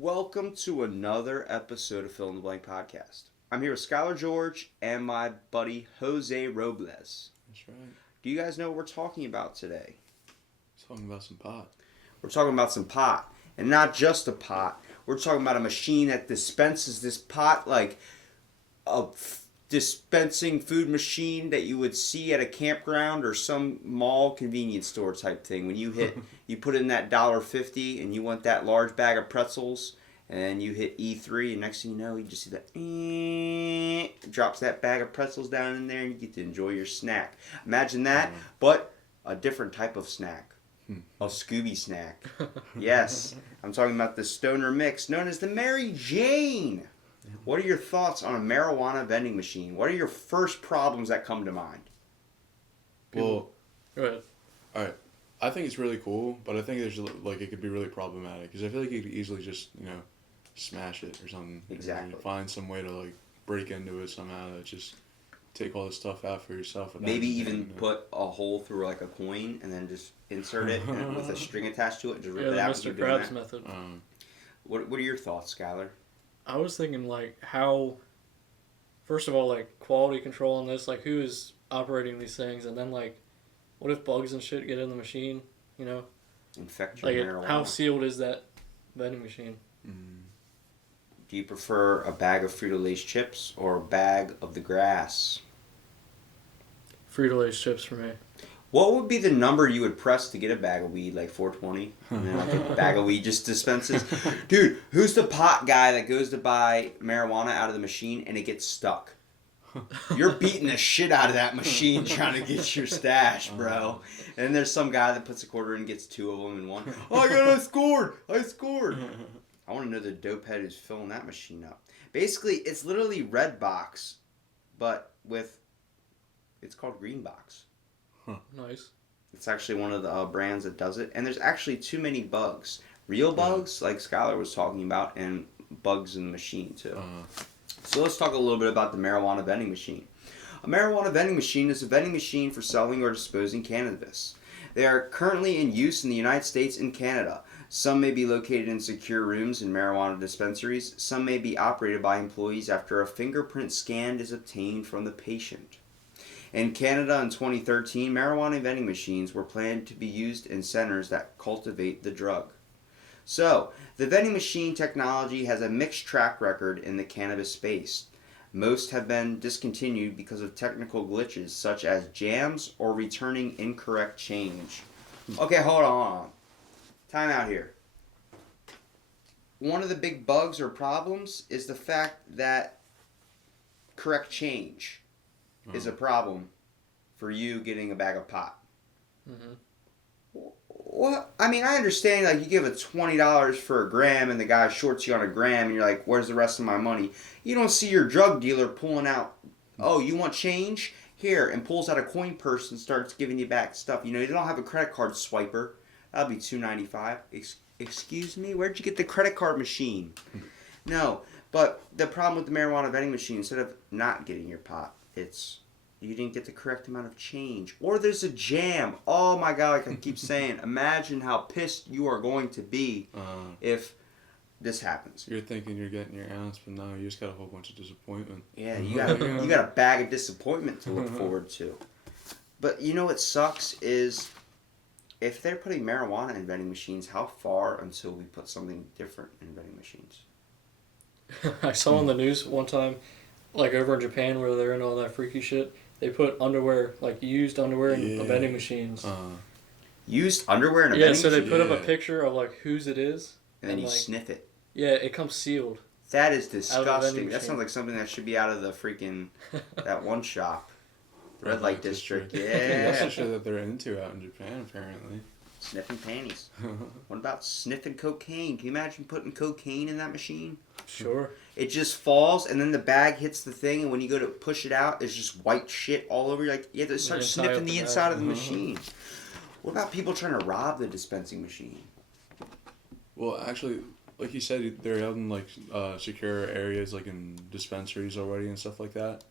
Welcome to another episode of Fill in the Blank Podcast. I'm here with Skylar George and my buddy Jose Robles. That's right. Do you guys know what we're talking about today? Talking about some pot. We're talking about some pot. And not just a pot. We're talking about a machine that dispenses this pot like a dispensing food machine that you would see at a campground or some mall convenience store type thing. When you put in that $1.50 and you want that large bag of pretzels, and you hit E3, and next thing you know, you just see that drops that bag of pretzels down in there, and you get to enjoy your snack. Imagine that, but a different type of snack. A Scooby snack. Yes, I'm talking about the stoner mix known as the Mary Jane. What are your thoughts on a marijuana vending machine? What are your first problems that come to mind? Well, go ahead. All right. I think it's really cool, but I think there's it could be really problematic because I feel like you could easily just smash it or something. Exactly. Or find some way to break into it somehow to just take all this stuff out for yourself. Maybe even put a hole through a coin and then just insert it with a string attached to it and just rip it out. The Mr. Krabs method. What are your thoughts, Skylar? I was thinking how, first of all, quality control on this, who is operating these things, and then what if bugs and shit get in the machine, Infect your marijuana. How sealed is that vending machine? Do you prefer a bag of Frito-Lay's chips or a bag of the grass? Frito-Lay's chips for me. What would be the number you would press to get a bag of weed, 420? And then a bag of weed just dispenses? Dude, who's the pot guy that goes to buy marijuana out of the machine and it gets stuck? You're beating the shit out of that machine trying to get your stash, bro. And then there's some guy that puts a quarter in and gets two of them in one. Oh, I scored! I want to know the dope head who's filling that machine up. Basically, it's literally Red Box, but it's called Green Box. Nice. It's actually one of the brands that does it. And there's actually too many bugs. Real bugs, like Skylar was talking about, and bugs in the machine, too. So let's talk a little bit about the marijuana vending machine. A marijuana vending machine is a vending machine for selling or disposing cannabis. They are currently in use in the United States and Canada. Some may be located in secure rooms in marijuana dispensaries. Some may be operated by employees after a fingerprint scan is obtained from the patient. In Canada in 2013, marijuana vending machines were planned to be used in centers that cultivate the drug. So, the vending machine technology has a mixed track record in the cannabis space. Most have been discontinued because of technical glitches such as jams or returning incorrect change. Okay, hold on. Time out here. One of the big bugs or problems is the fact that correct change is a problem for you getting a bag of pot. Well, I mean, I understand, you give it $20 for a gram and the guy shorts you on a gram and you're like, where's the rest of my money? You don't see your drug dealer pulling out, oh, you want change? Here, and pulls out a coin purse and starts giving you back stuff. They don't have a credit card swiper. That'll be $2.95. Excuse me? Where'd you get the credit card machine? No, but the problem with the marijuana vending machine, instead of not getting your pot, it's you didn't get the correct amount of change. Or there's a jam. Oh my God, like I keep saying, imagine how pissed you are going to be if this happens. You're thinking you're getting your ounce, but no, you just got a whole bunch of disappointment. Yeah, you got a bag of disappointment to look forward to. But you know what sucks is if they're putting marijuana in vending machines, how far until we put something different in vending machines? I saw on the news one time, over in Japan where they're in all that freaky shit, they put underwear, used underwear in vending machines. Used underwear in a vending machine? Yeah, so they put up a picture of whose it is. And then you sniff it. Yeah, it comes sealed. That is disgusting. That sounds like something that should be out of the freaking, that one shop. Red Light District, yeah. That's the shit that they're into out in Japan, apparently. Sniffing panties. What about sniffing cocaine? Can you imagine putting cocaine in that machine? Sure. It just falls, and then the bag hits the thing, and when you go to push it out, there's just white shit all over. You have to start sniffing the inside of the machine. What about people trying to rob the dispensing machine? Well, actually, like you said, they're out in secure areas, in dispensaries already and stuff like that.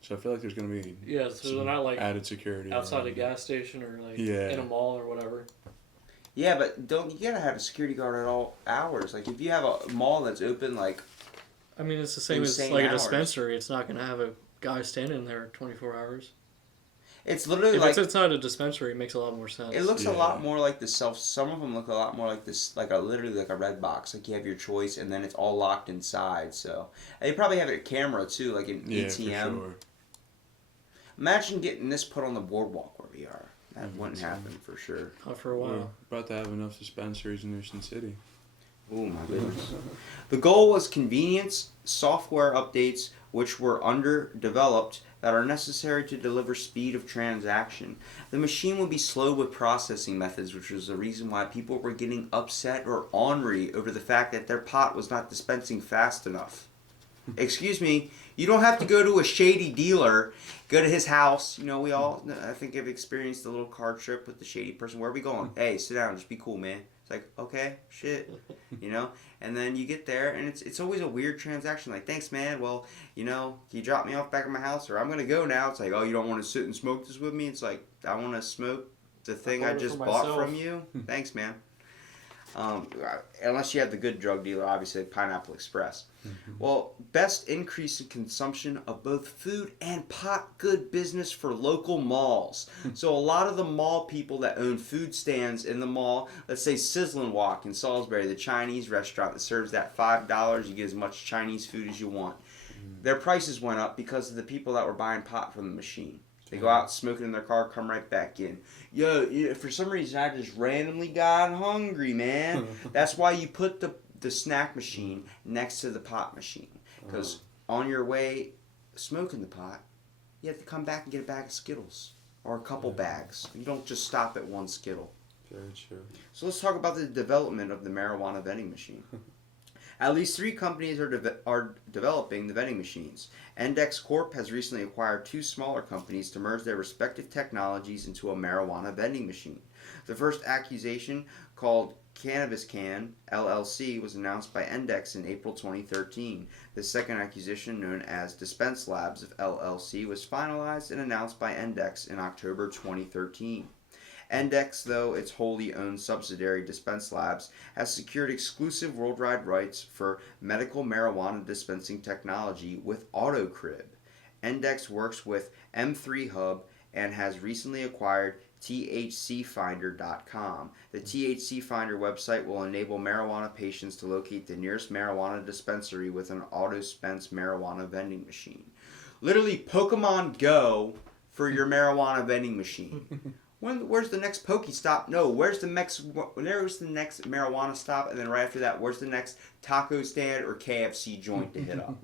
So I feel like there's going to be so they're not added security outside a gas station or in a mall or whatever. Yeah, but you gotta have a security guard at all hours. Like if you have a mall that's open like I mean, it's the same as insane like a hours. dispensary. It's not going to have a guy standing there 24 hours. It's literally If like it's inside a dispensary, it makes a lot more sense. it looks a Yeah. lot more like the self. Some of them look a lot more like this, like literally like a red box. Like you have your choice, and then it's all locked inside. So they probably have a camera too, like an Yeah, ATM. for sure. Imagine getting this put on the boardwalk where we are. That wouldn't insane. happen for sure. Not for a We're while. about to have enough dispensaries in Ocean City. Oh my goodness. The goal was convenience, software updates, which were underdeveloped, that are necessary to deliver speed of transaction. The machine would be slow with processing methods, which was the reason why people were getting upset or ornery over the fact that their pot was not dispensing fast enough. Excuse me, you don't have to go to a shady dealer, go to his house. You know, we all, I think, have experienced a little car trip with the shady person. Where are we going? Hey, sit down, just be cool, man. It's like, okay, shit, you know? And then you get there, and it's always a weird transaction. Like, thanks, man. Well, you know, can you drop me off back at my house? Or I'm going to go now. It's like, oh, you don't want to sit and smoke this with me? It's like, I want to smoke the thing I just bought from you. Thanks, man. Unless you have the good drug dealer, obviously, like Pineapple Express. Well, best increase in consumption of both food and pot good business for local malls. So a lot of the mall people that own food stands in the mall, let's say Sizzlin' Walk in Salisbury, the Chinese restaurant that serves that $5, you get as much Chinese food as you want. Their prices went up because of the people that were buying pot from the machine. They go out smoking in their car, come right back in. Yo, for some reason I just randomly got hungry, man. That's why you put the snack machine next to the pot machine. Because on your way smoking the pot, you have to come back and get a bag of Skittles. Or a couple bags. You don't just stop at one Skittle. Very true. So let's talk about the development of the marijuana vending machine. At least 3 companies are developing the vending machines. Endex Corp has recently acquired 2 smaller companies to merge their respective technologies into a marijuana vending machine. The first accusation, called Cannabis Can LLC, was announced by Endex in April 2013. The second accusation, known as Dispense Labs of LLC, was finalized and announced by Endex in October 2013. Endex, though its wholly owned subsidiary Dispense Labs, has secured exclusive worldwide rights for medical marijuana dispensing technology with AutoCrib. Endex works with M3 Hub and has recently acquired THCfinder.com. The THC Finder website will enable marijuana patients to locate the nearest marijuana dispensary with an AutoSpense marijuana vending machine. Literally Pokemon Go for your marijuana vending machine. Where's the next Pokestop? No, where's the next marijuana stop? And then right after that, where's the next taco stand or KFC joint to hit up?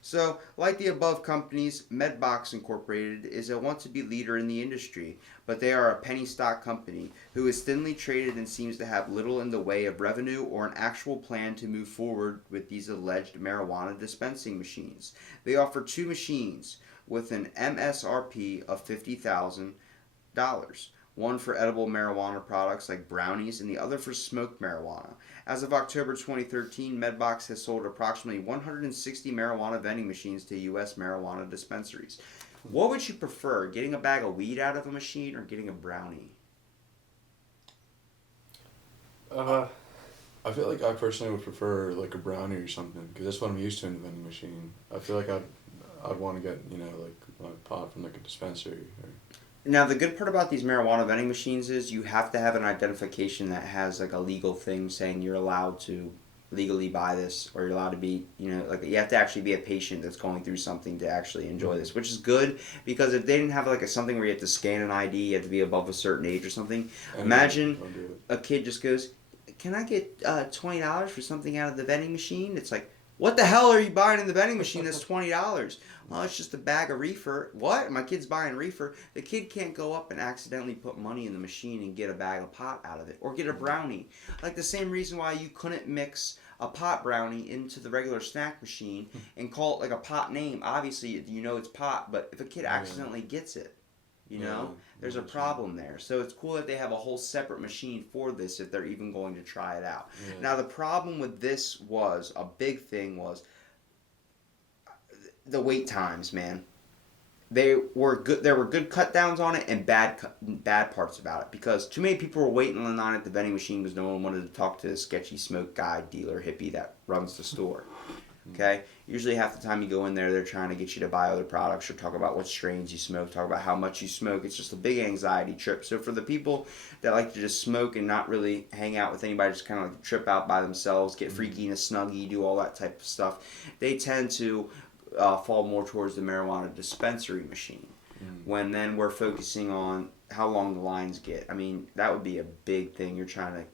So, like the above companies, Medbox Incorporated is a want-to-be leader in the industry, but they are a penny stock company who is thinly traded and seems to have little in the way of revenue or an actual plan to move forward with these alleged marijuana dispensing machines. They offer 2 machines with an MSRP of $50,000. One for edible marijuana products like brownies and the other for smoked marijuana. As of October 2013, Medbox has sold approximately 160 marijuana vending machines to U.S. marijuana dispensaries. What would you prefer, getting a bag of weed out of a machine or getting a brownie? I feel like I personally would prefer like a brownie or something because that's what I'm used to in the vending machine. I feel like I'd want to get like my pot from like a dispensary. Now, the good part about these marijuana vending machines is you have to have an identification that has like a legal thing saying you're allowed to legally buy this, or you're allowed to be, like you have to actually be a patient that's going through something to actually enjoy this, which is good because if they didn't have like something where you have to scan an ID, you have to be above a certain age or something. Imagine a kid just goes, "Can I get $20 for something out of the vending machine?" It's like, what the hell are you buying in the vending machine that's $20? Well, it's just a bag of reefer. What? My kid's buying reefer. The kid can't go up and accidentally put money in the machine and get a bag of pot out of it. Or get a brownie. Like the same reason why you couldn't mix a pot brownie into the regular snack machine and call it like a pot name. Obviously, it's pot, but if a kid accidentally gets it, there's a problem there. So it's cool that they have a whole separate machine for this if they're even going to try it out. Yeah. Now, the problem with this a big thing was the wait times, man. there were good cut downs on it and bad parts about it, because too many people were waiting in line at the vending machine because no one wanted to talk to the sketchy smoke guy, dealer, hippie that runs the store. Okay? Usually half the time you go in there, they're trying to get you to buy other products or talk about what strains you smoke, talk about how much you smoke. It's just a big anxiety trip. So for the people that like to just smoke and not really hang out with anybody, just kind of like trip out by themselves, get freaky in a snuggie, do all that type of stuff, they tend to fall more towards the marijuana dispensary machine. When then we're focusing on how long the lines get. I mean, that would be a big thing. You're trying to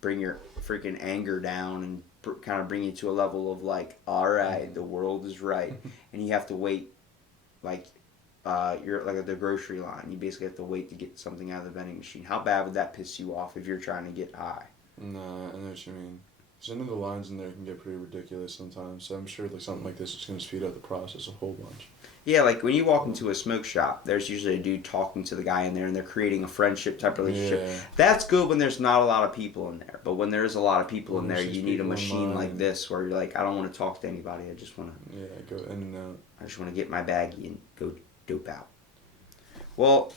bring your freaking anger down and kind of bring you to a level of like, all right, the world is right, and you have to wait, like you're like at the grocery line. You basically have to wait to get something out of the vending machine. How bad would that piss you off if you're trying to get high? Nah, I know what you mean. Because I know the lines in there can get pretty ridiculous sometimes. So I'm sure like something like this is going to speed up the process a whole bunch. Yeah, like when you walk into a smoke shop, there's usually a dude talking to the guy in there, and they're creating a friendship type relationship. Yeah. That's good when there's not a lot of people in there. But when there's a lot of people in there, you need a people in machine line. like this where you're like, I don't want to talk to anybody. I just want to. Yeah, go in and out. I just want to get my baggie and go dope out. Well,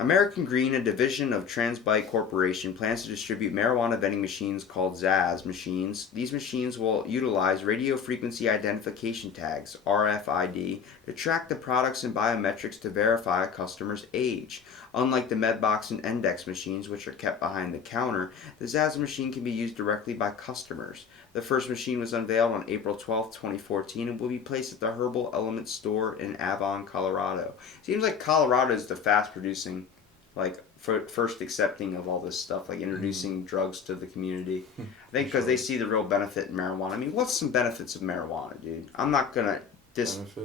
American Green, a division of Transbite Corporation, plans to distribute marijuana vending machines called ZAZ machines. These machines will utilize radio frequency identification tags, RFID, to track the products and biometrics to verify a customer's age. Unlike the Medbox and Index machines, which are kept behind the counter, the ZAZ machine can be used directly by customers. The first machine was unveiled on April 12, 2014, and will be placed at the Herbal Element store in Avon, Colorado. Seems like Colorado is the fast-producing, like, first accepting of all this stuff, like introducing drugs to the community. I think because they see the real benefit in marijuana. I mean, what's some benefits of marijuana, dude? I'm not gonna dislike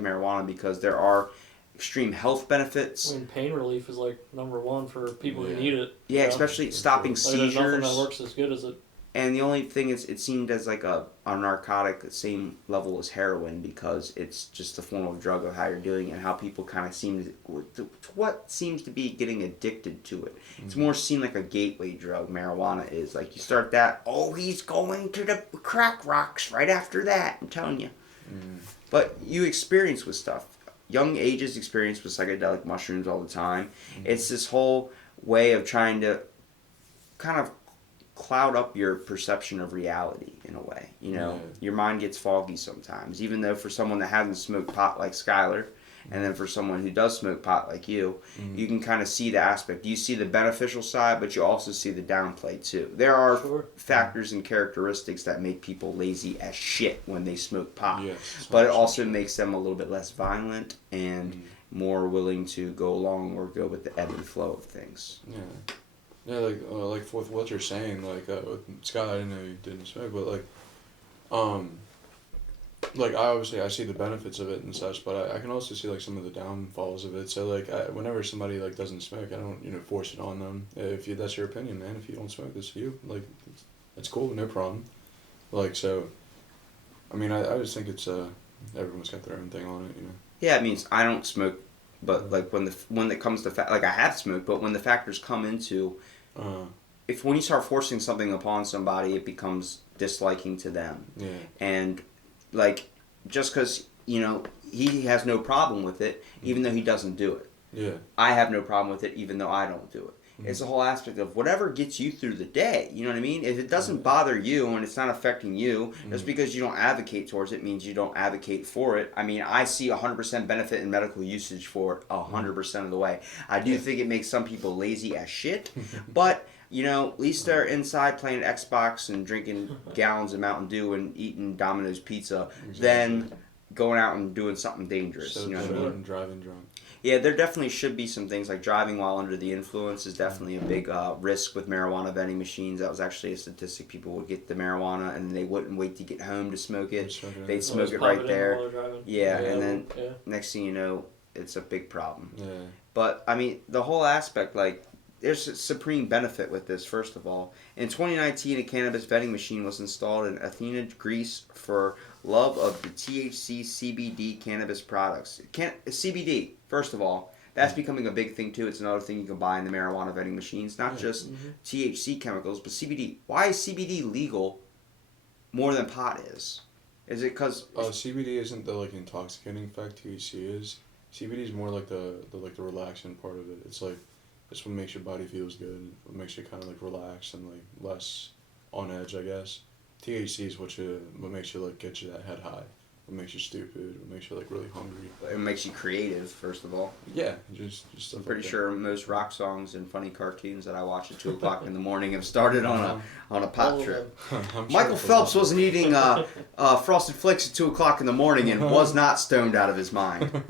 marijuana because there are extreme health benefits. I mean, pain relief is like number one for people who need it. Yeah, especially stopping Like, there's nothing seizures. that works as good as it. And the only thing is, it seemed as like a narcotic, the same level as heroin, because it's just a form of drug of how you're doing it and how people kind of seem to what seems to be getting addicted to it. It's more seen like a gateway drug. Marijuana is like you start that, oh, he's going to the crack rocks right after that. I'm telling you. But you experience with stuff. Young ages experience with psychedelic mushrooms all the time. It's this whole way of trying to kind of cloud up your perception of reality in a way. You know, your mind gets foggy sometimes, even though for someone that hasn't smoked pot like Skylar, and then for someone who does smoke pot like you, you can kind of see the aspect. You see the beneficial side, but you also see the downplay too. There are factors and characteristics that make people lazy as shit when they smoke pot, but it also makes them a little bit less violent and more willing to go along or go with the ebb and flow of things. Yeah, like with what you're saying, like with Scott, I didn't know you didn't smoke, but like I see the benefits of it and such, but I can also see like some of the downfalls of it. So like whenever somebody like doesn't smoke, I don't force it on them. If that's your opinion, man. If you don't smoke, that's you. Like that's cool, no problem. Like so, I mean I just think it's everyone's got their own thing on it, you know. Yeah, it means I don't smoke, but like when it comes to like I have smoked, but when the factors come into when you start forcing something upon somebody, it becomes disliking to them. Yeah. And like just because he has no problem with it, even though he doesn't do it. Yeah. I have no problem with it, even though I don't do it. It's the whole aspect of whatever gets you through the day. You know what I mean? If it doesn't bother you and it's not affecting you, just because you don't advocate towards it means you don't advocate for it. I mean, I see 100% benefit in medical usage for it 100% of the way. I do think it makes some people lazy as shit, but at least they're inside playing Xbox and drinking gallons of Mountain Dew and eating Domino's pizza than going out and doing something dangerous. So you know what I mean? And driving drunk. Yeah, there definitely should be some things like driving while under the influence is definitely a big risk with marijuana vending machines. That was actually a statistic. People would get the marijuana and they wouldn't wait to get home to smoke it. They'd smoke it right there. Yeah, and then next thing you know, it's a big problem. Yeah. But, I mean, the whole aspect, like, there's a supreme benefit with this, first of all. In 2019, a cannabis vending machine was installed in Athena, Greece for love of the THC CBD cannabis products. CBD, first of all, that's becoming a big thing too. It's another thing you can buy in the marijuana vending machines. Not just THC chemicals, but CBD. Why is CBD legal more than pot is? Is it because CBD isn't the like intoxicating effect THC is. CBD is more like the relaxing part of it. It's like it's what makes your body feels good. What makes you kind of like relaxed and like less on edge, I guess. THC is what makes you like get you that head high. What makes you stupid. What makes you like really hungry. it makes you creative? First of all, Yeah, just stuff. I'm pretty like that. sure most rock songs and funny cartoons that I watch at 2 o'clock in the morning have started on a All pot of trip. them. I'm Michael sure Phelps wasn't eating Frosted Flakes at 2 o'clock in the morning and was not stoned out of his mind.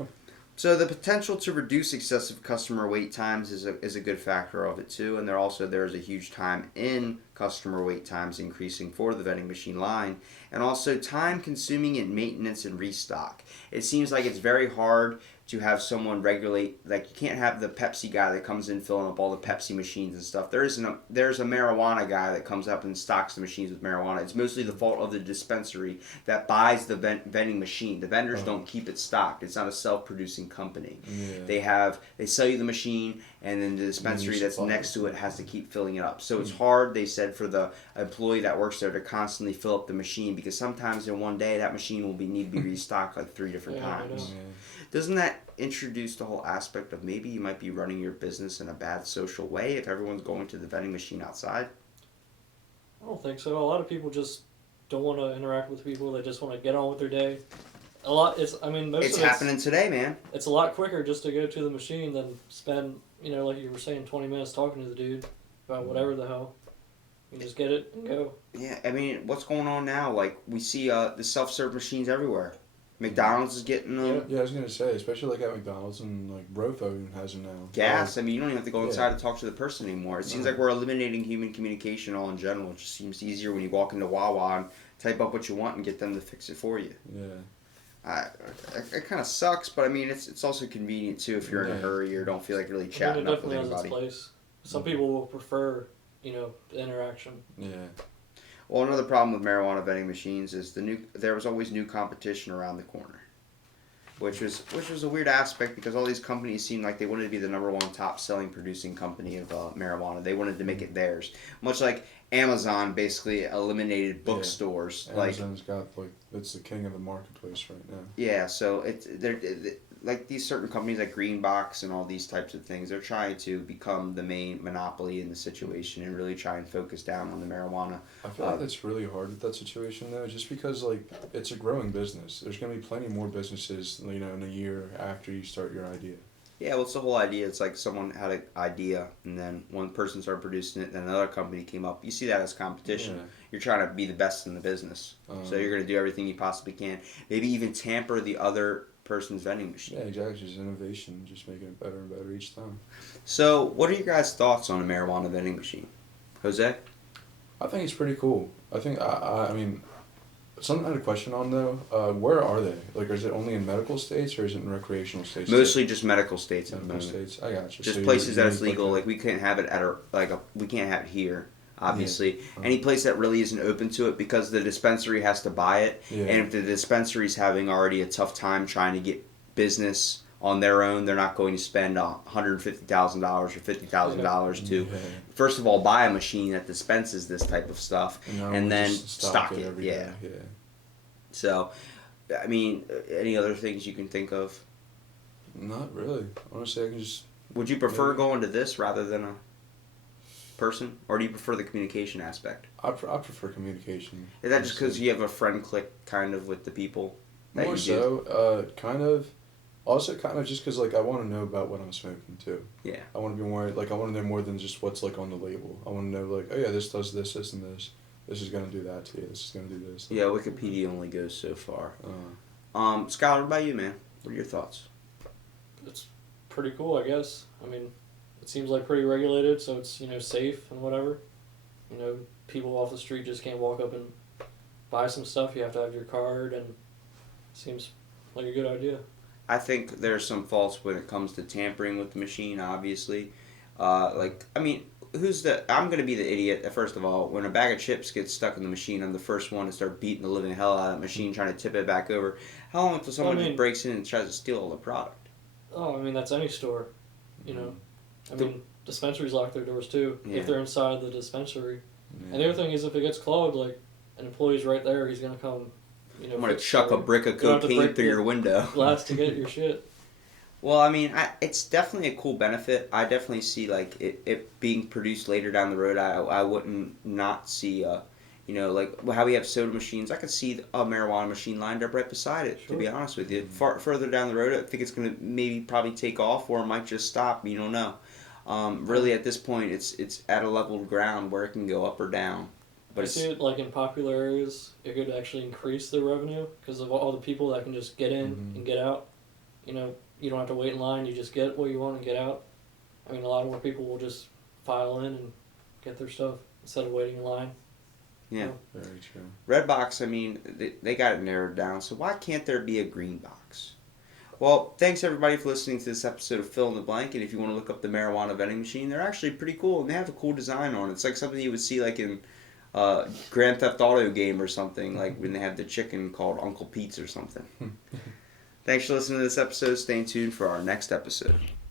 So the potential to reduce excessive customer wait times is a good factor of it too, and there's a huge time in customer wait times increasing for the vending machine line, and also time consuming in maintenance and restock. It seems like it's very hard to have someone regulate, like you can't have the Pepsi guy that comes in filling up all the Pepsi machines and stuff. There's a marijuana guy that comes up and stocks the machines with marijuana. It's mostly the fault of the dispensary that buys the vending machine. The vendors don't keep it stocked. It's not a self-producing company. Yeah. They sell you the machine, and then the dispensary that's supply next it. to it has to keep filling it up. So it's hard, they said, for the employee that works there to constantly fill up the machine, because sometimes in one day that machine will need to be restocked like 3 different Yeah, I times. know. Doesn't that introduce the whole aspect of maybe you might be running your business in a bad social way if everyone's going to the vending machine outside? I don't think so. A lot of people just don't want to interact with people. They just want to get on with their day. Most It's of happening today, man. it's a lot quicker just to go to the machine than spend, like you were saying, 20 minutes talking to the dude about whatever the hell. You just get it and go. Yeah, I mean, what's going on now? Like, we see the self-serve machines everywhere. McDonald's is getting them. Yeah, I was gonna say, especially like at McDonald's and like Rofo even has them now. Gas. I mean, you don't even have to go Yeah. inside to talk to the person anymore. It seems No. like we're eliminating human communication all in general. It just seems easier when you walk into Wawa and type up what you want and get them to fix it for you. Yeah. It kind of sucks, but I mean, it's also convenient too if you're in a Yeah. hurry or don't feel like really It chatting up with definitely has its anybody. place. Some people will prefer, the interaction. Yeah. Well, another problem with marijuana vending machines is there was always new competition around the corner, which was a weird aspect because all these companies seemed like they wanted to be the number one top selling producing company of marijuana. They wanted to make it theirs, much like Amazon basically eliminated bookstores. Amazon's got it's the king of the marketplace right now. Yeah, so they're like these certain companies like Greenbox and all these types of things. They're trying to become the main monopoly in the situation and really try and focus down on the marijuana. I feel like that's really hard with that situation though, just because it's a growing business. There's gonna be plenty more businesses, in a year after you start your idea. Yeah, well, it's the whole idea. It's like someone had an idea, and then one person started producing it, then another company came up. You see that as competition. Yeah. You're trying to be the best in the business. So you're going to do everything you possibly can. Maybe even tamper the other person's vending machine. Yeah, exactly. Just innovation, just making it better and better each time. So, what are your guys' thoughts on a marijuana vending machine? Jose? I think it's pretty cool. I think, I mean, something I had a question on though, where are they? Like, is it only in medical states or is it in recreational states? Mostly just medical states at the Medical moment. states, I got you. Just So places that you're it's legal. Like we can't have it we can't have it here. Obviously, Yeah. any place that really isn't open to it because the dispensary has to buy it, Yeah. and if the dispensary's having already a tough time trying to get business on their own, they're not going to spend $150,000 or $50,000 to, first of all, buy a machine that dispenses this type of stuff, and then stock it. every Yeah. day. Yeah. So, I mean, any other things you can think of? Not really. Honestly, I can just. Would you prefer Maybe. going to this rather than a person, or do you prefer the communication aspect? I prefer communication. Is that just because you have a friend click kind of with the people that More you do? so, kind of. Also, kind of just because I want to know about what I'm smoking too. Yeah. I want to be more I want to know more than just what's on the label. I want to know oh yeah, this does this, this, and this. This is gonna do that to you. This is gonna do this. Yeah, Wikipedia only goes so far. Uh, Skylar, what about you, man? What are your thoughts? It's pretty cool, I guess. I mean, it seems like pretty regulated, so it's, safe and whatever. People off the street just can't walk up and buy some stuff. You have to have your card, and it seems like a good idea. I think there's some faults when it comes to tampering with the machine, obviously. I'm going to be the idiot, first of all. When a bag of chips gets stuck in the machine, I'm the first one to start beating the living hell out of that machine, trying to tip it back over. How long until someone just breaks in and tries to steal all the product? Oh, I mean, that's any store, dispensaries lock their doors too, Yeah. if they're inside the dispensary. yeah. And the other thing is, if it gets clogged, an employee's right there, he's going to come I'm gonna fix chuck a car. brick of You don't have to cocaine break through the your window. glass to get your shit. Well, I mean, it's definitely a cool benefit. I definitely see like it being produced later down the road. I wouldn't not see like how we have soda machines. I could see a marijuana machine lined up right beside it. Sure. To be honest with you, further down the road, I think it's gonna probably take off, or it might just stop. You don't know. Really, at this point, it's at a level ground where it can go up or down. But I see it like in popular areas, it could actually increase the revenue because of all the people that can just get in and get out. You don't have to wait in line. You just get what you want and get out. I mean, a lot more people will just file in and get their stuff instead of waiting in line. Yeah. Very true. Redbox, I mean, they got it narrowed down, so why can't there be a green box? Well, thanks everybody for listening to this episode of Fill in the Blank, and if you want to look up the marijuana vending machine, they're actually pretty cool, and they have a cool design on it. It's like something you would see like in Grand Theft Auto game or something, like when they have the chicken called Uncle Pete's or something. Thanks for listening to this episode. Stay tuned for our next episode.